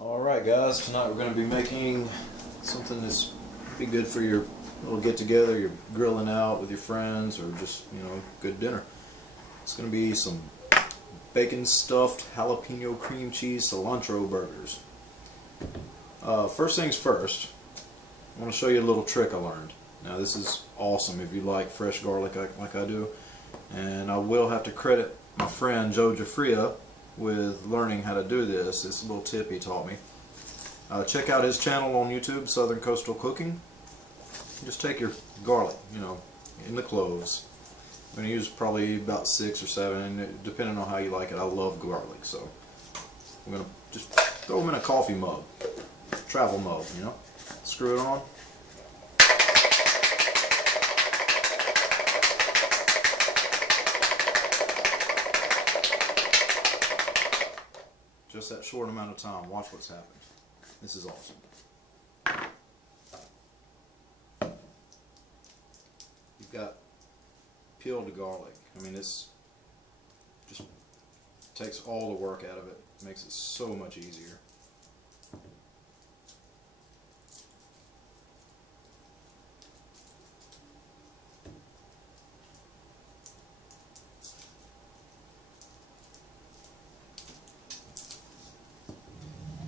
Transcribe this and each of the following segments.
Alright guys, tonight we're going to be making something that's be good for your little get-together. You're grilling out with your friends or just, good dinner. It's going to be some bacon stuffed jalapeno cream cheese cilantro burgers. First things first, I want to show you a little trick I learned. Now this is awesome if you like fresh garlic like I do, and I will have to credit my friend Joe Jafria with learning how to do this. It's a little tip he taught me. Check out his channel on YouTube, Southern Coastal Cooking. Just take your garlic, in the cloves. I'm going to use probably about 6 or 7, depending on how you like it. I love garlic, so I'm going to just throw them in a coffee mug, travel mug, Screw it on. Just that short amount of time. Watch what's happened. This is awesome. You've got peeled garlic. I mean, this just takes all the work out of it. Makes it so much easier.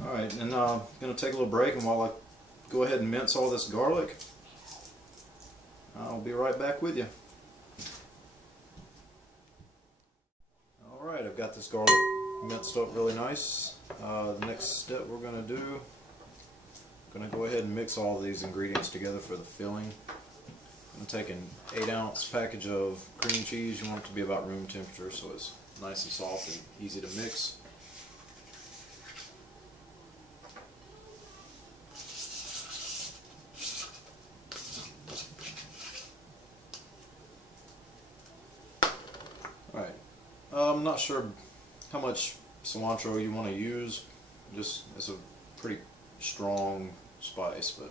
Alright, and I'm going to take a little break, and while I go ahead and mince all this garlic, I'll be right back with you. Alright, I've got this garlic minced up really nice. The next step we're going to do, I'm going to go ahead and mix all of these ingredients together for the filling. I'm taking an 8-ounce package of cream cheese. You want it to be about room temperature so it's nice and soft and easy to mix. Alright, I'm not sure how much cilantro you want to use. Just, it's a pretty strong spice, but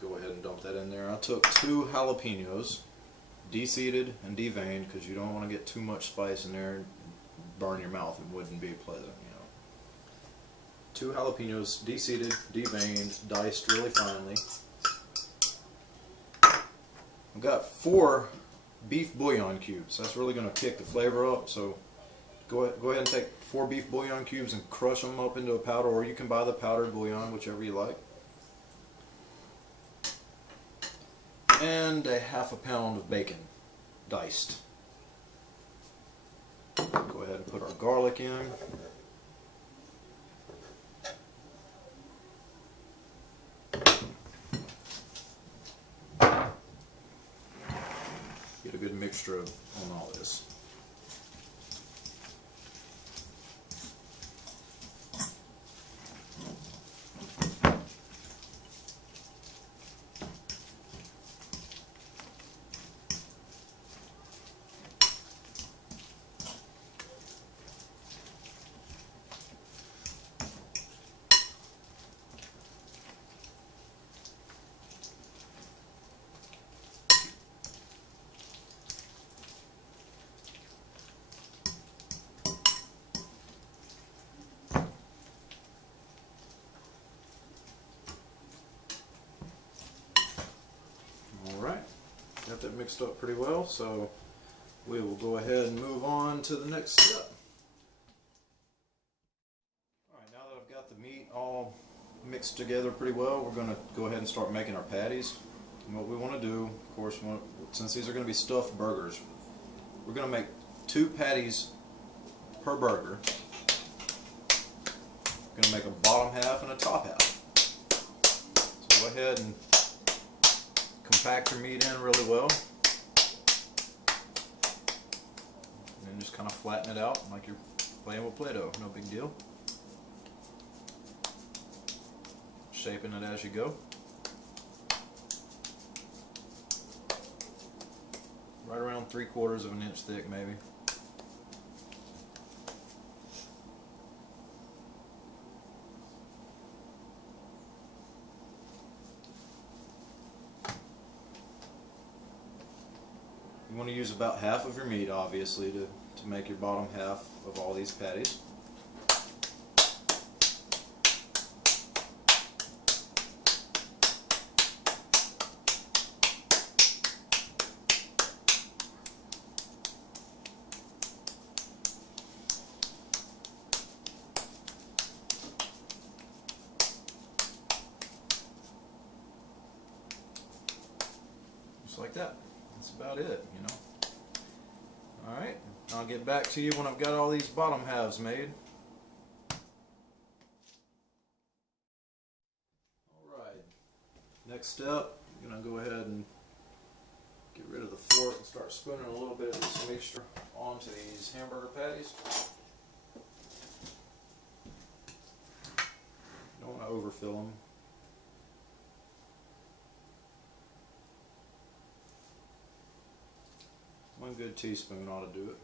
go ahead and dump that in there. I took 2 jalapenos, de-seeded and deveined, because you don't want to get too much spice in there and burn your mouth. It wouldn't be pleasant, 2 jalapenos, de-seeded, deveined, diced really finely. I've got 4 beef bouillon cubes. That's really going to kick the flavor up, so go ahead and take 4 beef bouillon cubes and crush them up into a powder, or you can buy the powdered bouillon, whichever you like. And a ½ pound of bacon, diced. Go ahead and put our garlic in. Get a good mixture on all this. Got that mixed up pretty well, so we will go ahead and move on to the next step. Alright, now that I've got the meat all mixed together pretty well, we're going to go ahead and start making our patties. And what we want to do, of course, since these are going to be stuffed burgers, we're going to make 2 patties per burger. We're going to make a bottom half and a top half. So go ahead and compact your meat in really well, and then just kind of flatten it out like you're playing with Play-Doh. No big deal. Shaping it as you go. Right around 3/4 of an inch thick, maybe. You want to use about half of your meat, obviously, to make your bottom half of all these patties. it, you know. Alright, I'll get back to you when I've got all these bottom halves made. Alright, next step, I'm going to go ahead and get rid of the fork and start spooning a little bit of this mixture onto these hamburger patties. You don't want to overfill them. One good teaspoon ought to do it.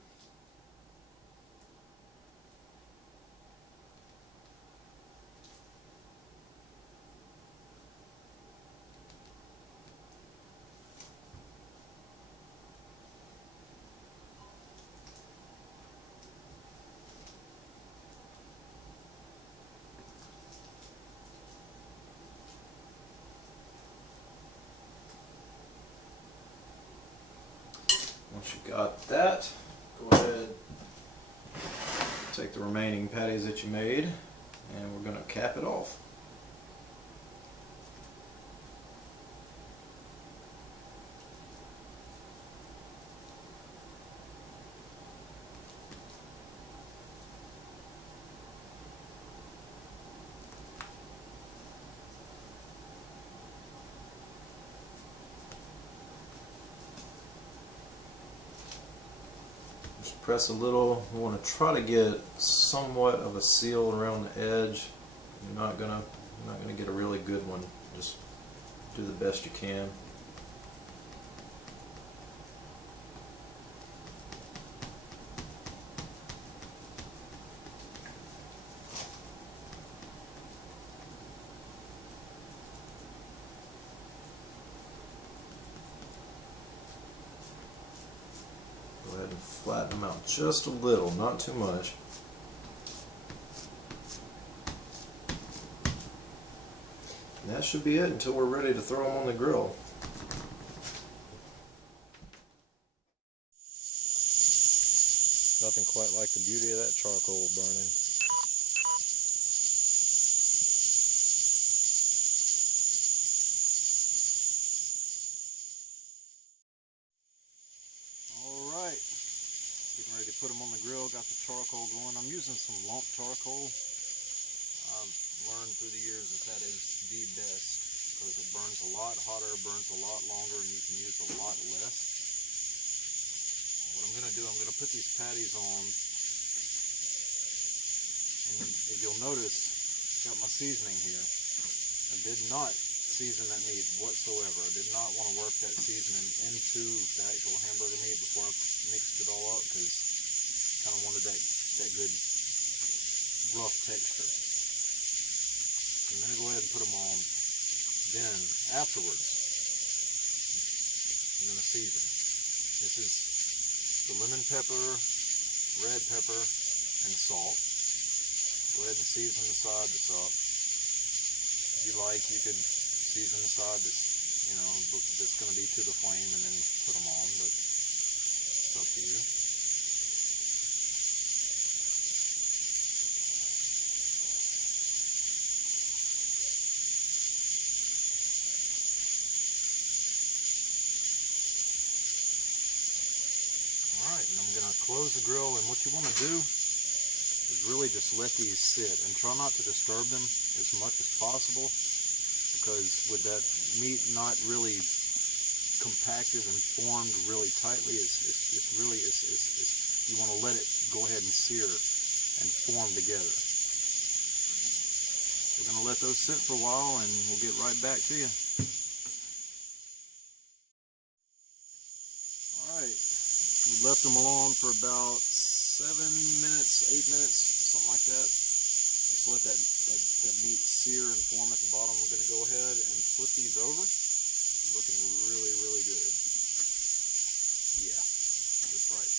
Once you got that, go ahead, take the remaining patties that you made, and we're going to cap it off. Just press a little. We want to try to get somewhat of a seal around the edge. You're not gonna get a really good one. Just do the best you can. Go ahead and flatten them out just a little, not too much. And that should be it until we're ready to throw them on the grill. Nothing quite like the beauty of that charcoal burning. Alright, getting ready to put them on the grill, got the charcoal going. I'm using some lump charcoal. I've learned through the years that is the best because it burns a lot hotter, burns a lot longer, and you can use a lot less. What I'm going to do, I'm going to put these patties on, and if you'll notice, I've got my seasoning here. I did not season that meat whatsoever. I did not want to work that seasoning into the actual hamburger meat before I mixed it all up because I kind of wanted that good rough texture. I'm going to go ahead and put them on. Then, afterwards, I'm going to season. This is the lemon pepper, red pepper, and salt. Go ahead and season the side that's up. If you like, you could season the side that's, that's going to be to the flame and then put them on, but it's up to you. Alright, and I'm going to close the grill, and what you want to do is really just let these sit and try not to disturb them as much as possible, because with that meat not really compacted and formed really tightly, you want to let it go ahead and sear and form together. We're going to let those sit for a while and we'll get right back to you. Alright, we left them alone for about 7 minutes, 8 minutes, something like that. Just let that meat sear and form at the bottom. We're going to go ahead and flip these over. Looking really, really good. Yeah, just right.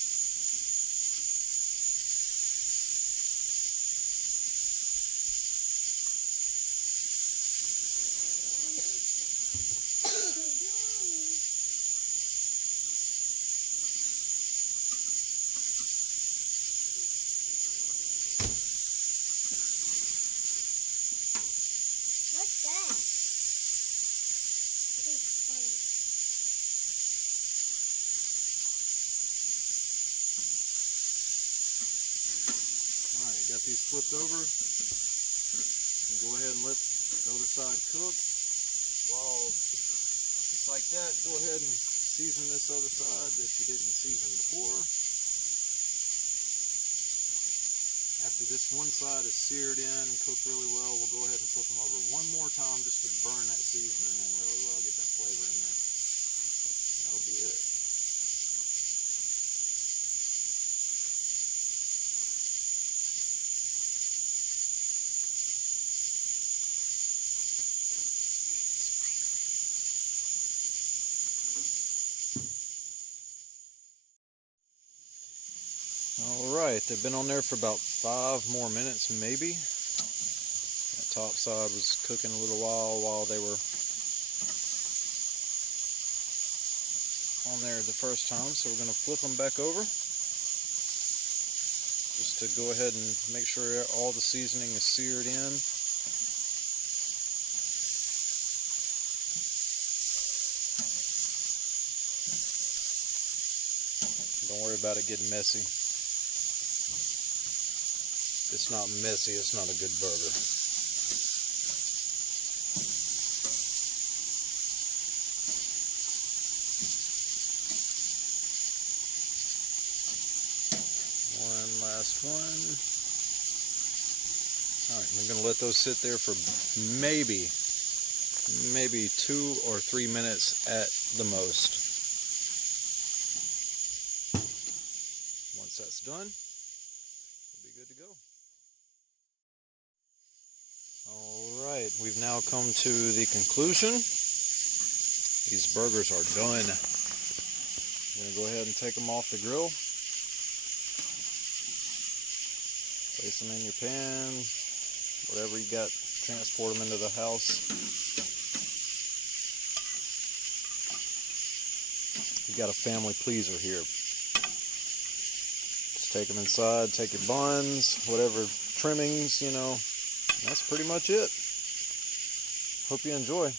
What's that? It's funny. Got these flipped over. And go ahead and let the other side cook. While it's like that, go ahead and season this other side that you didn't season before. After this one side is seared in and cooked really well, we'll go ahead and flip them over one more time just to burn that seasoning in really well, get that flavor in there. That'll be it. Alright, they've been on there for about 5 more minutes maybe. That top side was cooking a little while they were on there the first time, so we're going to flip them back over just to go ahead and make sure all the seasoning is seared in. Don't worry about it getting messy. If it's not messy, it's not a good burger. One last one. Alright, we're going to let those sit there for maybe 2 or 3 minutes at the most. Once that's done, we'll be good to go. Alright, we've now come to the conclusion. These burgers are done. I'm going to go ahead and take them off the grill. Place them in your pan, whatever you got, transport them into the house. You got a family pleaser here. Just take them inside, take your buns, whatever trimmings, you know. That's pretty much it. Hope you enjoy.